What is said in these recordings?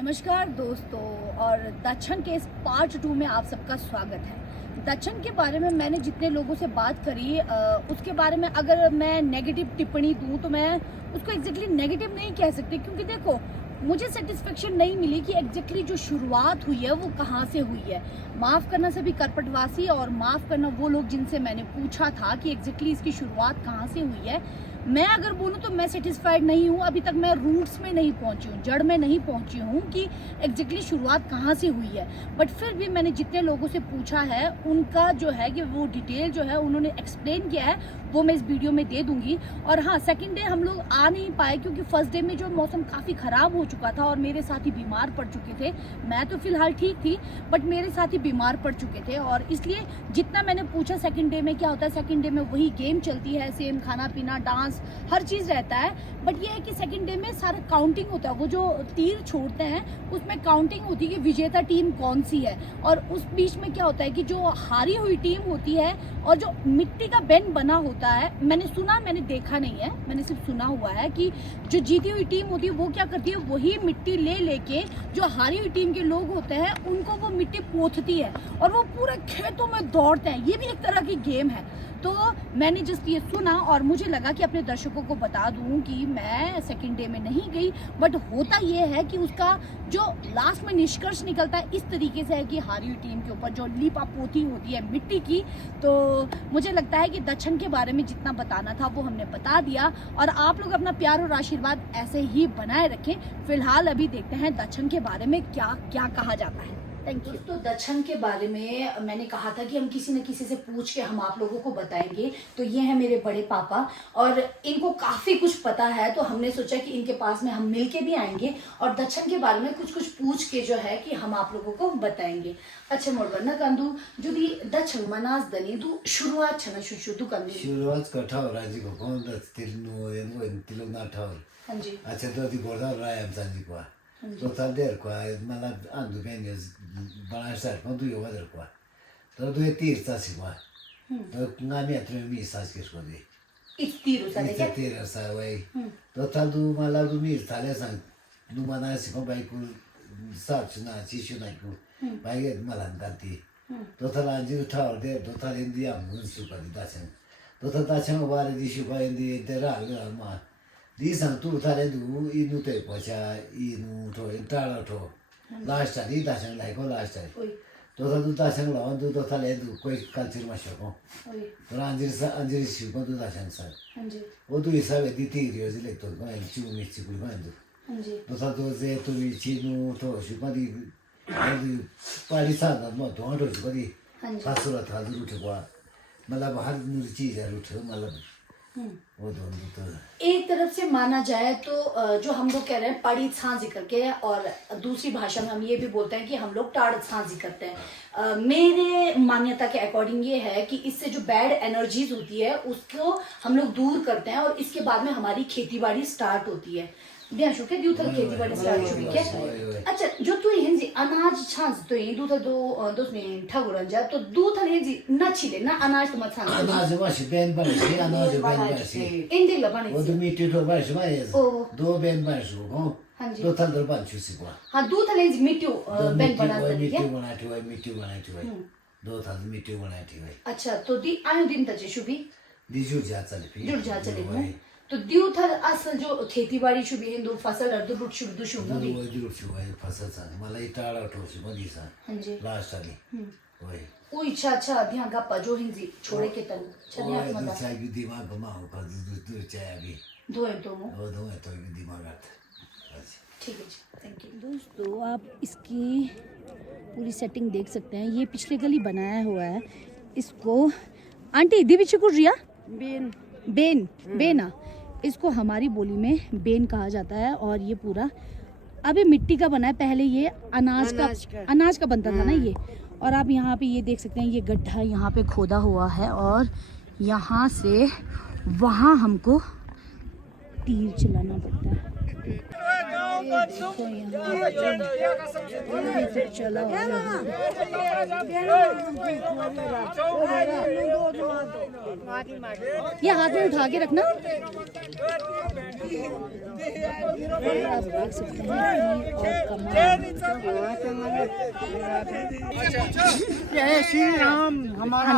नमस्कार दोस्तों, और दक्षिण के इस पार्ट 2 में आप सबका स्वागत है। दक्षिण के बारे में मैंने जितने लोगों से बात करी उसके बारे में अगर मैं नेगेटिव टिप्पणी दूं तो मैं उसको एग्जैक्टली नेगेटिव नहीं कह सकती, क्योंकि देखो मुझे सेटिस्फेक्शन नहीं मिली कि एग्जैक्टली जो शुरुआत हुई है वो कहाँ से हुई है। माफ़ करना सभी करपटवासी, और माफ़ करना वो लोग जिनसे मैंने पूछा था कि एग्जैक्टली इसकी शुरुआत कहाँ से हुई है। मैं अगर बोलूँ तो मैं सेटिस्फाइड नहीं हूँ, अभी तक मैं रूट्स में नहीं पहुँची हूँ, जड़ में नहीं पहुँची हूँ कि एग्जैक्टली शुरुआत कहाँ से हुई है। बट फिर भी मैंने जितने लोगों से पूछा है उनका जो है कि वो डिटेल जो है उन्होंने एक्सप्लेन किया है, वो मैं इस वीडियो में दे दूंगी। और हाँ, सेकंड डे हम लोग आ नहीं पाए क्योंकि फर्स्ट डे में जो मौसम काफ़ी ख़राब हो चुका था और मेरे साथी बीमार पड़ चुके थे। मैं तो फिलहाल ठीक थी, बट मेरे साथी बीमार पड़ चुके थे, और इसलिए जितना मैंने पूछा सेकंड डे में क्या होता है, सेकंड डे में वही गेम चलती है, सेम खाना पीना डांस हर चीज़ रहता है। बट ये है कि सेकंड डे में सारा काउंटिंग होता है, वो जो तीर छोड़ते हैं उसमें काउंटिंग होती है कि विजेता टीम कौन सी है। और उस बीच में क्या होता है कि जो हारी हुई टीम होती है और जो मिट्टी का बैंड बना होता है, मैंने देखा नहीं है, मैंने सिर्फ सुना हुआ है कि जो जीती हुई टीम होती है वो क्या करती है, वही मिट्टी ले लेके जो हारी हुई टीम के लोग होते हैं उनको वो मिट्टी पोंछती है और वो पूरे खेतों में दौड़ते हैं। ये भी एक तरह की गेम है। तो मैंने जस्ट ये सुना और मुझे लगा कि अपने दर्शकों को बता दूं कि मैं सेकंड डे में नहीं गई। बट होता ये है कि उसका जो लास्ट में निष्कर्ष निकलता है इस तरीके से है कि हारी हुई टीम के ऊपर जो लीपापोती होती है मिट्टी की। तो मुझे लगता है कि दक्षिण के बारे में जितना बताना था वो हमने बता दिया, और आप लोग अपना प्यार और आशीर्वाद ऐसे ही बनाए रखें। फिलहाल अभी देखते हैं दक्षिण के बारे में क्या क्या कहा जाता है। Thank you. तो दक्षिण के बारे में मैंने कहा था कि हम किसी न किसी से पूछ के हम आप लोगों को बताएंगे। तो ये है मेरे बड़े पापा, और इनको काफी कुछ पता है, तो हमने सोचा कि इनके पास में हम मिल के भी आएंगे और दक्षिण के बारे में कुछ कुछ पूछ के जो है कि हम आप लोगों को बताएंगे। अच्छा मोड़बन्ना कंदू जो भी दक्षिण मनास दनी दू शुरुआत छना शुरू कंदी शुरुआत का ठाव राजी को कौन द तिलनो एनो तिलो ना ठाव। हां जी। अच्छा तो दी बोर्डा रायम सांजी को तो तादेर को मतलब आंदु बेनिस बड़ा सर को दु यो वादर को तो दु तीर सासी को तो नामी अत्र मी सास के को दी तीर साले के तीर सा वही तो तादु मला दु मी थाले सा दु मना से को बाई को साच ना चिशु ना को बाई मलन गाती तो ताला जी ठाव दे तो ताले इंडिया मुंसु का दासन तो ताचा वारे दिशु को इंदी तेरा मा Di sang tu thale du inu te ko cha inu to ta la to last time di da sang lai ko last time to da sang la du to thale du ko culture ma sho ko to anjir shi ko du da sang sa hanji o du isa ve di ti rio zile to ko en chu mi chi ku ma du hanji to to ze to mi chi nu to shi ko di pa ri sa da mo to ro shi ko di hanji pa su la ta du ru ko मतलब हर चीज है रूठ मतलब वो दोनों तो एक तरफ से माना जाए तो जो हम लोग कह रहे हैं पड़ी छांजी करके, और दूसरी भाषा में हम ये भी बोलते हैं कि हम लोग टाड़ छांजी करते हैं। मेरे मान्यता के अकॉर्डिंग ये है कि इससे जो बैड एनर्जीज होती है उसको हम लोग दूर करते हैं, और इसके बाद में हमारी खेती बाड़ी स्टार्ट होती है। ब्याशु के दूध खेती बाड़ी स्टार्ट हुई क्या? अच्छा जो तू हिंदी अनाज छांज तो ये दूध दो में ठगुरन जा तो दूध हिंदी न छिले ना अनाज तो मत छांज अनाज वाश बेन बन अनाज बेन बन इंदे लबने वो तो मीठी तो बस में दो बेन बन को हां जी दो थल दर बन छुसी को हां दूध हिंदी मीठी बेन बना मीठी बनाती है दो थल मीठी बनाती है। अच्छा तो दी आयो दिन तक शुभी दी जुड़ जा चले तो द्यूथल असल जो खेतीबाड़ी शुभ हिंदू फसल अर्ध रुट शुभ दुशु नदी वो जुड़ शुभ है फसल सा मलाई टाड़ा ठोस मदी सा हां जी लास्ट वाली वही ओ इच्छा अच्छा ध्यान का पजो हिंदी छोड़े के तन चलिए आप मत चाय भी दिमाग घुमाओ का दूर चाय अभी धोए तो वो धोए तो दिमाग आता। ठीक है, थैंक यू। दोस्तों आप इसकी पूरी सेटिंग देख सकते हैं, ये पिछले गली बनाया हुआ है। इसको आंटी दीविच को रिया बेन बेन बेना इसको हमारी बोली में बेन कहा जाता है, और ये पूरा अभी मिट्टी का बना है। पहले ये अनाज का बनता था ना ये। और आप यहाँ पे ये देख सकते हैं, ये गड्ढा यहाँ पे खोदा हुआ है, और यहाँ से वहाँ हमको तीर चलाना पड़ता है। देखो यहाँ चला ये हाथ में उठा के रखना। आप देख सकते हैं जय श्री राम हमारा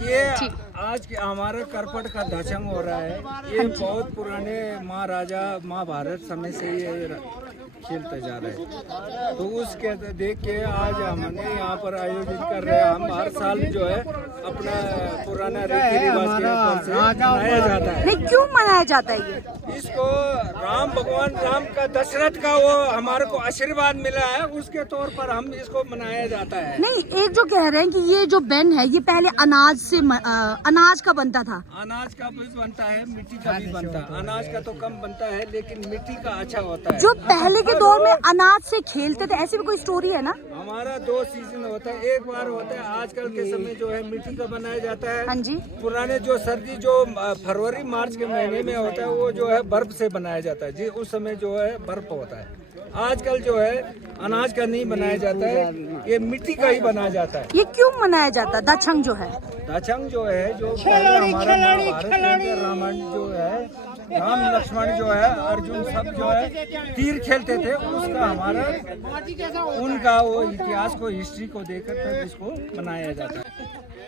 ये आज के हमारे करपट का दशंग हो रहा है। ये बहुत पुराने महाराजा महाभारत समय से ये खेलते जा रहे हैं। तो उसके देख के आज हमने यहाँ पर आयोजित कर रहे हैं। हम हर साल जो है अपना पुराना रीति रिवाज के ऊपर से मनाया जाता है। नहीं, क्यों मनाया जाता है ये? इसको राम भगवान राम का दशरथ का वो हमारे को आशीर्वाद मिला है, उसके तौर पर हम इसको मनाया जाता है। नहीं, एक जो कह रहे हैं कि ये जो बैन है ये पहले अनाज का बनता था। अनाज का भी बनता है, मिट्टी का भी बनता है। अनाज का तो कम बनता है लेकिन मिट्टी का अच्छा होता है। जो पहले के दौर में अनाज से खेलते थे, ऐसी भी कोई स्टोरी है ना? हमारा 2 सीजन होता है, एक बार होता है। आजकल के समय जो है मिट्टी का बनाया जाता है। हाँ जी। पुराने जो सर्दी जो फरवरी मार्च के महीने में होता है वो जो है बर्फ से बनाया जाता है जी। उस समय जो है बर्फ होता है। आजकल जो है अनाज का नहीं बनाया जाता है, ये मिट्टी का ही बनाया जाता है। ये क्यों मनाया जाता है दशंग जो है? दशंग जो है जो पहले हमारा महाभारत के अंदर रामायण जो है, राम लक्ष्मण जो है, अर्जुन सब जो है तीर खेलते थे, उसका हमारा उनका वो इतिहास को हिस्ट्री को देखकर तब इसको मनाया जाता है।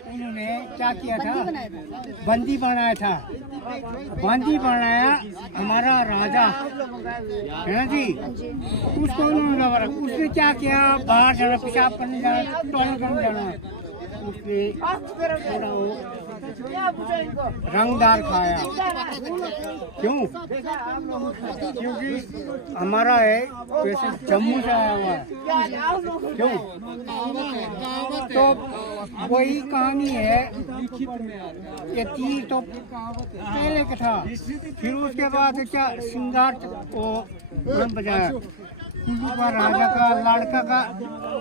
उन्होंने क्या किया था, बंदी बनाया था। बंदी बनाया हमारा राजा है ना जी, उसको उन्होंने उसने क्या किया, बाहर जाना, पेशाब करने जाना, टॉयलेट करने जाना, उसने थोड़ा वो रंगदार खाया। क्यों? क्योंकि हमारा है वैसे जम्मू से आया हुआ है। क्यों? तो वही कहानी है। ये तीर तो पहले का था, फिर उसके बाद क्या श्रृंगार को बजाया। कुल्लू का राजा का लड़का का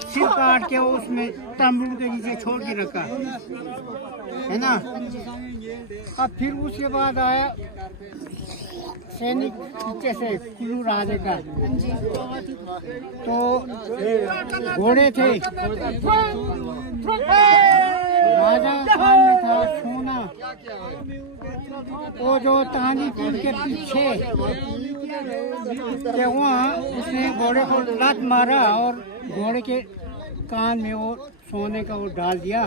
सिर काट के उसमें तंबू के नीचे छोड़ के रखा है ना। अब फिर उसके बाद आया सैनिक नीचे से कुल्लू राजा का, तो घोड़े थे। राजा सामने था सोना, वो जो तानीपुर के पीछे के वहाँ उसने घोड़े को लात मारा और घोड़े के कान में वो सोने का वो डाल दिया,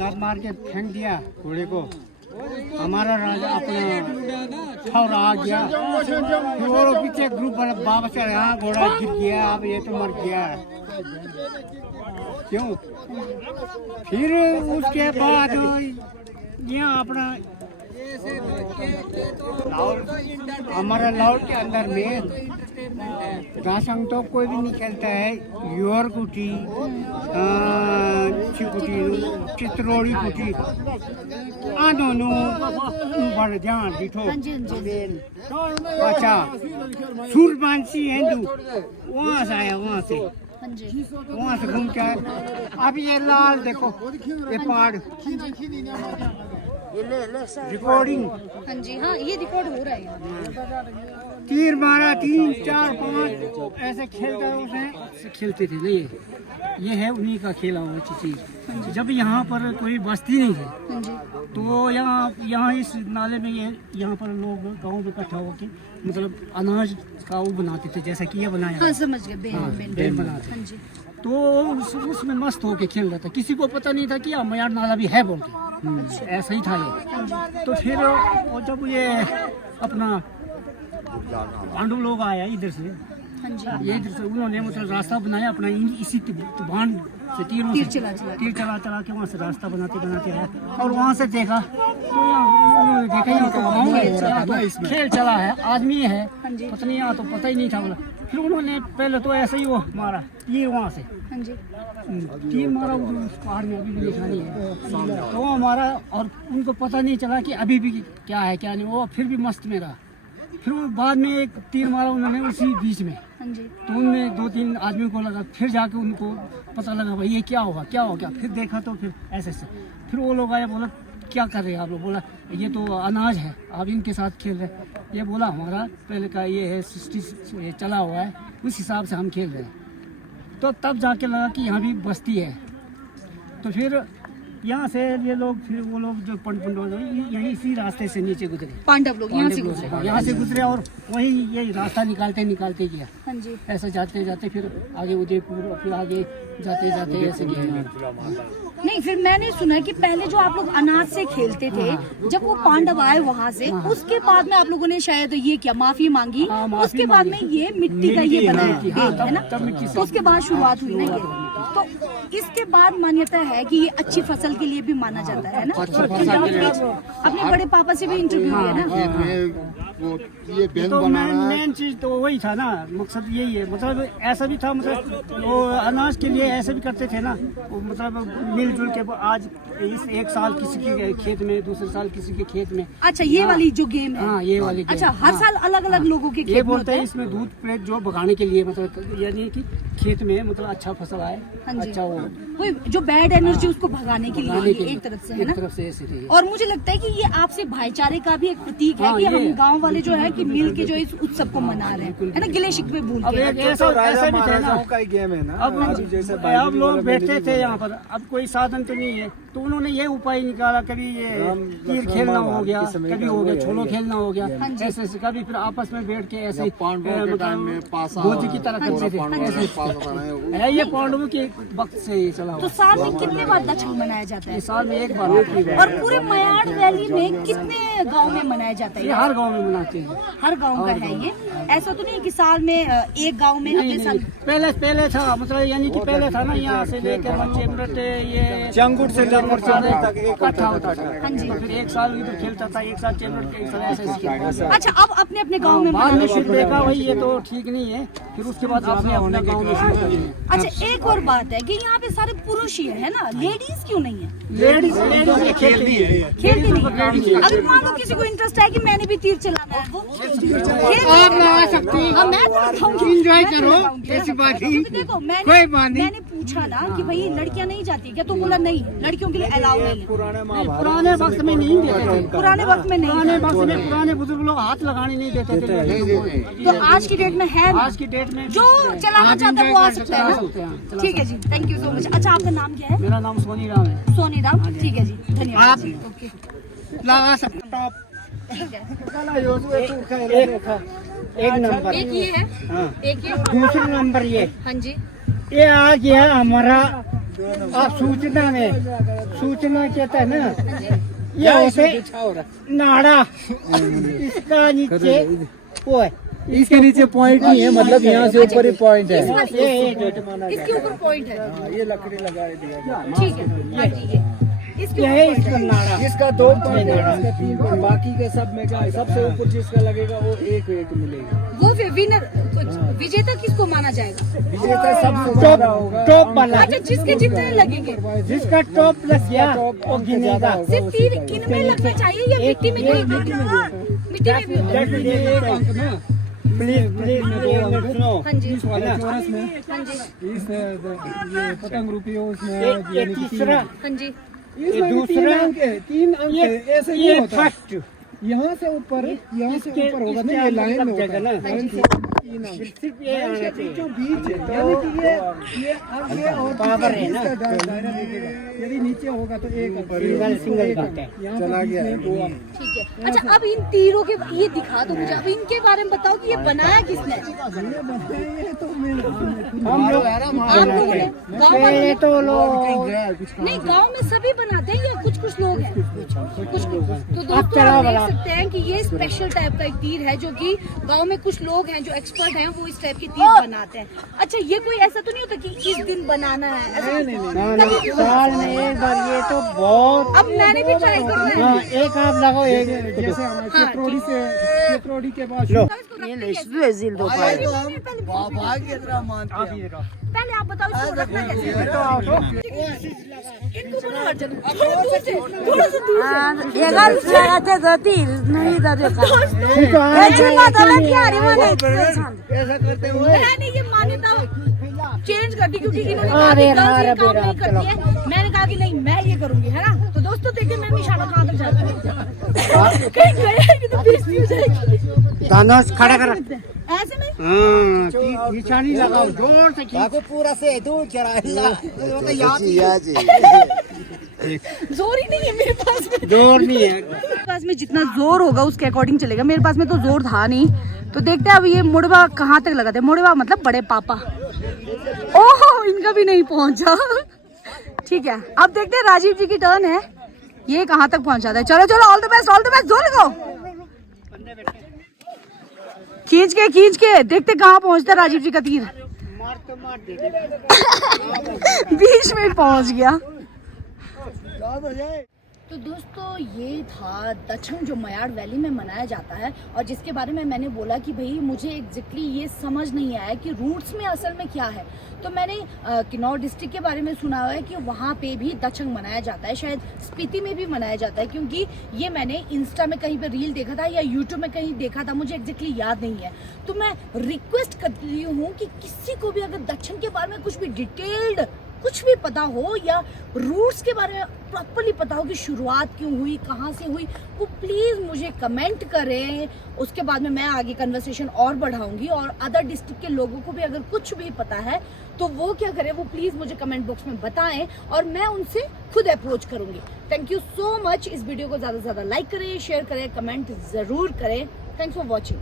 लात मार के फेंक दिया घोड़े को। हमारा राजा अपना थौरा आ गया, फिर वो पीछे ग्रुप बना, वापस यहाँ घोड़ा गिर गया, अब ये तो मर गया। क्यों? फिर उसके बाद यहाँ अपना हमारा लाहौर के अंदर में रासंग तो कोई भी नहीं खेलता है। योर कुटी, चिकुटी, चित्रोड़ी कुटी, दोनों बढ़ ध्यान दिठो। अच्छा, सूरबांसी हिंदू वहाँ से आया, वहाँ से घूम के आया। अब ये लाल देखो, ये पहाड़ रिकॉर्डिंग। हाँ जी, हाँ ये रिकॉर्ड हो रहा है। तीर मारा 3, 4, 5 ऐसे खेलते थे। नहीं, ये है उन्हीं का खेला हुआ चीज। जब यहाँ पर कोई बस्ती नहीं थी तो यहाँ इस नाले में यहाँ पर लोग गांव में इकट्ठा होकर मतलब अनाज का वो बनाते थे, जैसा कि ये बनाया। हाँ, समझ गए, बेन बनाते। तो उसमें मस्त होके खेल रहा था, किसी को पता नहीं था कि अमयार नाला भी है बोल के। ऐसा ही था ये। तो फिर जब ये अपना पांडव लोग आया इधर से, ये इधर से उन्होंने मतलब रास्ता बनाया अपना, इसी बांध से तीर चला के वहाँ से रास्ता बनाते आया। और वहाँ से देखा तो उन्होंने देखा यहाँ तो गाँव है, खेल चला है, आदमी है, पता नहीं यहाँ तो पता ही नहीं था बोला। फिर उन्होंने पहले तो ऐसे ही वो मारा तीर, वहाँ से तीर मारा उस पहाड़ में, अभी भी निशानी है तो वो मारा। और उनको पता नहीं चला कि अभी भी क्या है क्या नहीं, वो फिर भी मस्त में रहा। फिर वो बाद में एक तीर मारा उन्होंने उसी बीच में, तो उनमें 2-3 आदमी को लगा। फिर जाके उनको पता लगा भाई ये क्या होगा। फिर देखा तो फिर ऐसे फिर वो लोग आए, बोला क्या कर रहे हैं आप लोग? बोला ये तो अनाज है, आप इनके साथ खेल रहे हैं। ये बोला हमारा पहले का ये है सृष्टि चला हुआ है, उस हिसाब से हम खेल रहे हैं। तो तब जाके लगा कि यहाँ भी बस्ती है। तो फिर यहाँ से ये लोग फिर वो लोग जो पंडोल यहीं इसी रास्ते से नीचे गुजरे, पांडव लोग यहाँ से गुजरे। यहाँ से गुजरे और वही ये रास्ता निकालते निकालते गया, हाँ जी। ऐसा जाते जाते फिर आगे उदयपुर, फिर आगे जाते जाते ऐसे गया। नहीं, फिर मैंने सुना कि पहले जो आप लोग अनाज से खेलते थे, जब वो पांडव आए वहाँ से, उसके बाद में आप लोगों ने शायद ये क्या माफी मांगी, उसके बाद में ये मिट्टी का ये बनाया है ना, तो उसके बाद शुरुआत हुई ना ये। तो इसके बाद मान्यता है कि ये अच्छी फसल के लिए भी माना जाता है ना। अपने बड़े पापा से भी इंटरव्यू लिया ना। तो मेन चीज तो वही था ना, मकसद यही है, मतलब ऐसा भी था, मतलब वो अनाज के लिए ऐसे भी करते थे ना, वो मतलब मिलजुल के आज इस एक साल किसी के खेत में, दूसरे साल किसी के खेत में। अच्छा, ये वाली जो गेम है। हाँ, ये वाली गेम। अच्छा, हर साल अलग अलग लोगों के ये खेत बोलते हैं हैं। इसमें दूध प्लेट जो भगाने के लिए, मतलब यानी कि खेत में मतलब अच्छा फसल आए, हाँ जी। अच्छा वो वही जो बैड एनर्जी उसको भगाने के लिए एक तरफ से है ना। एक तरफ से ऐसे ही है। और मुझे लगता है कि ये आपसे भाईचारे का भी एक प्रतीक है हाँ, कि हम ये- गांव वाले जो है कि मिल के जो इस उत्सव को मना रहे हैं, है ना, गिले शिकवे भूल अब के। एक तो ऐसा राजा भी था ना, महाराजाओं का ही गेम है ना। अब अभी जैसे अब लोग बैठते थे यहाँ पर, अब कोई साधन तो नहीं है, तो उन्होंने ये उपाय निकाला, कभी ये तीर खेलना हो गया, कभी हो गया छोलो खेलना हो गया, ऐसे ऐसे कभी फिर आपस में बैठ के ऐसे भोज की तरह करते थे। है ये पांडवों के वक्त से ही चला तो हुआ। साल में कितने बार दक्षिण मनाया जाता है? ये साल में एक बार होती है। और पूरे मयाड़ वैली में कितने गांव में मनाया जाता है? ये हर गांव में मनाते हैं। हर गांव का है ये, ऐसा तो नहीं कि साल में एक गांव में अगले साल। पहले था, मतलब यानी कि पहले था ना, यहाँ से लेकर बच्चे मिनट ये चंगुट से लेकर चांदर तक इकट्ठा होता था। हाँ जी। फिर एक साल इधर खेलता था, एक साल चेमरट के, एक साल ऐसे। अच्छा, अब अपने अपने गांव में बाद में मनाते हैं। फिर देखा वही ये तो ठीक नहीं है, फिर उसके बाद अपने अपने गाँव में शुरू कर दिए। अच्छा, एक और बात है कि यहाँ पे सारे पुरुष ही है ना, लेडीज क्यों नहीं है? लेडीज ये खेलती है। खेलती नहीं। अगर मान लो किसी को इंटरेस्ट है कि मैंने भी तीर चलाना है, वो आप लगा सकती हैं। हाँ, मैं तो लगाऊंगी। Enjoy मैं तो करो, लगाऊंगी। ऐसी बात नहीं। क्योंकि देखो, कोई बात नहीं। मैंने पूछा ना कि भाई लड़कियां नहीं जाती क्या, तो बोला नहीं, लड़कियों के लिए अलाउ नहीं है। पुराने वक्त में नहीं देते थे। पुराने वक्त में नहीं पुराने था। वक्त में पुराने बुजुर्ग लोग हाथ लगाने नहीं देते थे। तो आज की डेट में है ना, आज की डेट में जो चलाना चाहता है वो आ सकता है सकते ना। हैं। ठीक है जी, थैंक यू सो मच। अच्छा, आपका नाम क्या है? मेरा नाम सोनी राम है। सोनी राम। ठीक है जी, धन्यवाद जी। ओके, लगा सकता ठीक है। एक नंबर, एक ये है, एक ये। दूसरा नंबर ये हाँ जी। ये आ गया हमारा आप सूचना में, सूचना कहता है ना, ये होते नाड़ा, इसका नीचे वो है, इसके नीचे पॉइंट नहीं है, मतलब यहाँ से ऊपर ही पॉइंट है। इसके ऊपर पॉइंट है। ये लकड़ी लगा दिया। ठीक है, हाँ ठीक है। इसके ये ऊपर है point इसका है। नाड़ा। इसका 2 पॉइंट है, इसका 3 पॉइंट, बाकी के सब में क्या है, सबसे ऊपर जिसका लगेगा वो एक मिलेगा। वो फिर विनर, विजेता किसको माना जाएगा? विजेता सबसे ज्यादा होगा। टॉप वाला, अच्छा, जिसके जितने लगेंगे, जिसका टॉप लग गया वो गिनेगा। सिर्फ तीर इनमें लगना चाहिए या मिट्टी में भी? मिट्टी में भी। प्लीज सुनो, हाँ जी, चौरस में हाँ जी, इस ये पतंग रुपये उसमें ये तीसरा, हाँ जी। ये दूसरा, 3 अंक ये ऐसे नहीं ये होता। फर्स्ट, यहाँ से ऊपर, यहाँ से इसके- ऊपर होगा इसके ना, ये लाइन अंदर में लग जाएगा होता है। ना। लाइन से 3 अंक। सिर्फ ये आना चाहिए। बीच है, यानी कि ये अब ये और पावर है ना। इसका दायरा देखेगा। यदि नीचे होगा तो 1 अंक, सिंगल बात है। यहाँ चला गया 2 अंक। ठीक है। अच्छा, अब इन तीरों के ये दिखा दो मुझे, अब इनके बारे में बताओ कि ये बनाया किसने? ये तो मैं हम लोग आप लोगों ने, गाँव पहले वालों ने? तो लोग नहीं, गांव में सभी बनाते हैं या कुछ कुछ लोग हैं? कुछ तो दोस्तों, चला आप देख वाला। सकते हैं कि ये स्पेशल टाइप का एक तीर है जो कि गांव में कुछ लोग हैं जो एक्सपर्ट हैं, वो इस टाइप के तीर बनाते हैं। अच्छा, ये कोई ऐसा तो नहीं होता कि इस दिन बनाना है? ऐसा- साल में एक बार, ये तो बहुत। अब मैंने भी ट्राई करना है। हाँ, एक आप लगाओ, एक जैसे हमारे हाँ, चित्रोड़ी से, चित्रोड़ी के बाद लो। पहले आप बताओ इसको रखना कैसे है? इनको बोलो हट जाओ, थोड़ा दूर से, थोड़ा सा दूर से। ऐसा करते हुए मैंने ये मान्यता चेंज कर दी क्योंकि इन्होंने कहा अरे कि girls हाँ, ये अरे काम बेटा, नहीं करती है। मैंने कहा कि नहीं, मैं ये करूंगी, है ना। तो दोस्तों देखिए, मैं निशाना कहाँ तक जाती हूँ। कहीं गया कि तो बेइज्जती हो जाएगी। दाना खड़ा कर। ऐसे में निशानी लगाओ, जोर से खींच। पूरा से दूर चला जोर ही नहीं है मेरे पास में, जोर नहीं है। मेरे पास में जितना जोर होगा उसके अकॉर्डिंग चलेगा। मेरे पास में तो जोर था नहीं, तो देखते हैं अब ये मुड़वा कहाँ तक लगाते हैं। मुड़वा मतलब बड़े पापा। ओहो, इनका भी नहीं पहुंचा। ठीक है, अब देखते हैं राजीव जी की टर्न है, ये कहाँ तक पहुंचाता है। चलो चलो, ऑल द बेस्ट, जोर लगाओ। खींच के देखते कहाँ पहुंचता है राजीव जी का तीर। बीच में पहुंच गया। तो दोस्तों ये था दछंग जो मयाड़ वैली में मनाया जाता है, और जिसके बारे में मैंने बोला कि भाई मुझे एग्जैक्टली ये समझ नहीं आया कि रूट्स में असल में क्या है। तो मैंने किन्नौर डिस्ट्रिक्ट के बारे में सुना हुआ है कि वहाँ पे भी दछंग मनाया जाता है, शायद स्पीति में भी मनाया जाता है, क्योंकि ये मैंने इंस्टा में कहीं पे रील देखा था या यूट्यूब में कहीं देखा था, मुझे एग्जैक्टली याद नहीं है। तो मैं रिक्वेस्ट करती हूँ कि किसी को भी अगर दछंग के बारे में कुछ भी डिटेल्ड कुछ भी पता हो या रूट्स के बारे में प्रॉपर्ली पता हो कि शुरुआत क्यों हुई, कहाँ से हुई, वो प्लीज़ मुझे कमेंट करें। उसके बाद में मैं आगे कन्वर्सेशन और बढ़ाऊंगी, और अदर डिस्ट्रिक्ट के लोगों को भी अगर कुछ भी पता है तो वो क्या करें, वो प्लीज़ मुझे कमेंट बॉक्स में बताएं और मैं उनसे खुद अप्रोच करूंगी। Thank you so much. इस वीडियो को ज़्यादा से ज़्यादा लाइक करें, शेयर करें, कमेंट ज़रूर करें। Thanks for watching.